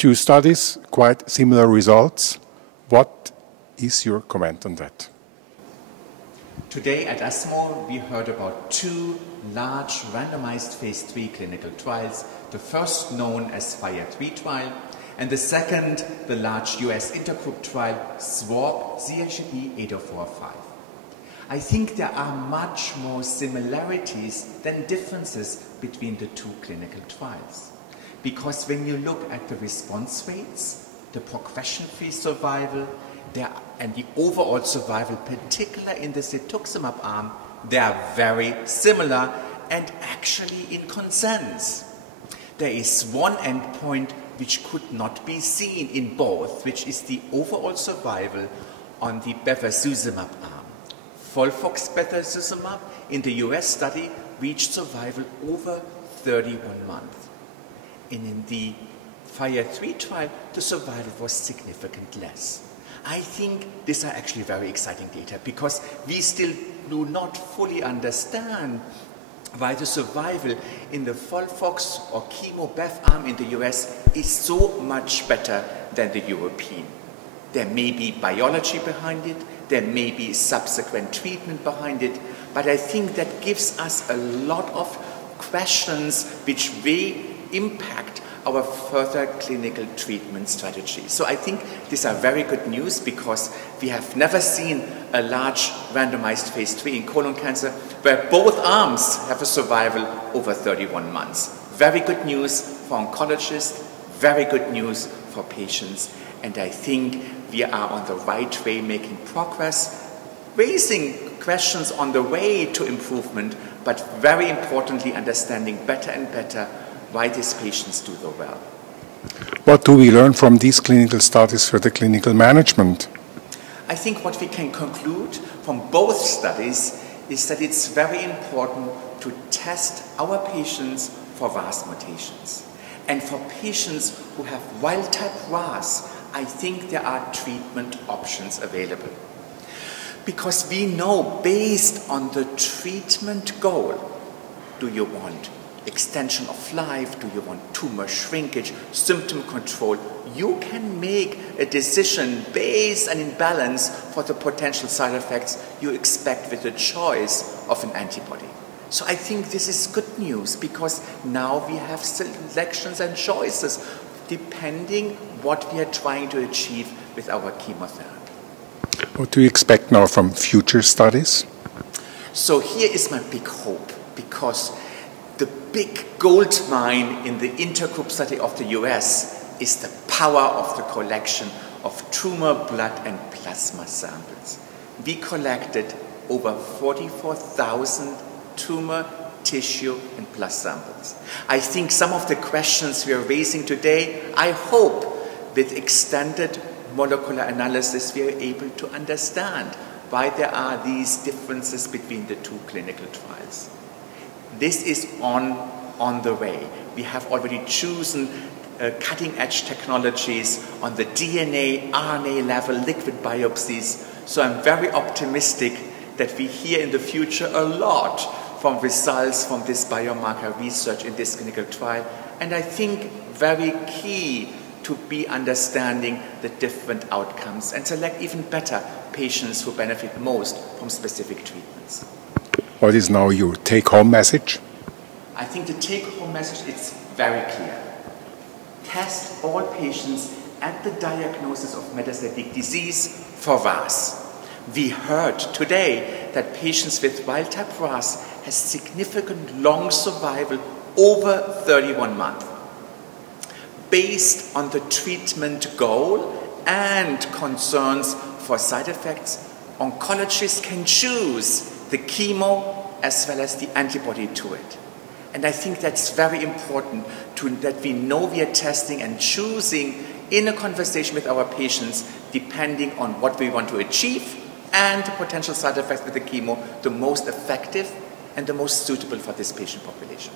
Two studies, quite similar results. What is your comment on that? Today at ESMO, we heard about two large randomized phase 3 clinical trials, the first known as FACP trial, and the second, the large US intergroup trial, SWARP CHB 8045. I think there are much more similarities than differences between the two clinical trials. Because when you look at the response rates, the progression-free survival, and the overall survival, particularly in the cetuximab arm, they are very similar and actually in consensus. There is one endpoint which could not be seen in both, which is the overall survival on the bevacizumab arm. FOLFOX-bevacizumab in the US study reached survival over 31 months. And in the FACP trial, the survival was significantly less. I think these are actually very exciting data because we still do not fully understand why the survival in the FOLFOX or chemo-bev arm in the US is so much better than the European. There may be biology behind it, there may be subsequent treatment behind it, but I think that gives us a lot of questions which may impact our further clinical treatment strategy. So I think these are very good news because we have never seen a large randomized phase 3 in colon cancer where both arms have a survival over 31 months. Very good news for oncologists, very good news for patients, and I think we are on the right way making progress, raising questions on the way to improvement, but very importantly understanding better and better why these patients do so well. What do we learn from these clinical studies for the clinical management? I think what we can conclude from both studies is that it's very important to test our patients for RAS mutations. And for patients who have wild-type RAS, I think there are treatment options available. Because we know, based on the treatment goal, do you want extension of life, do you want tumor shrinkage, symptom control, you can make a decision based and in balance for the potential side effects you expect with the choice of an antibody. So I think this is good news because now we have selections and choices depending what we are trying to achieve with our chemotherapy. What do you expect now from future studies? So here is my big hope because the big gold mine in the intergroup study of the US is the power of the collection of tumor, blood, and plasma samples. We collected over 44,000 tumor, tissue, and blood samples. I think some of the questions we are raising today, I hope with extended molecular analysis we are able to understand why there are these differences between the two clinical trials. This is on the way. We have already chosen cutting-edge technologies on the DNA, RNA level, liquid biopsies. So I'm very optimistic that we hear in the future a lot from results from this biomarker research in this clinical trial. And I think very key to be understanding the different outcomes and select even better patients who benefit most from specific treatments. What is now your take-home message? I think the take-home message is very clear. Test all patients at the diagnosis of metastatic disease for RAS. We heard today that patients with wild-type RAS has significant long survival over 31 months. Based on the treatment goal and concerns for side effects, oncologists can choose the chemo as well as the antibody to it. And I think that's very important that we know we are testing and choosing in a conversation with our patients depending on what we want to achieve and the potential side effects with the chemo, the most effective and the most suitable for this patient population.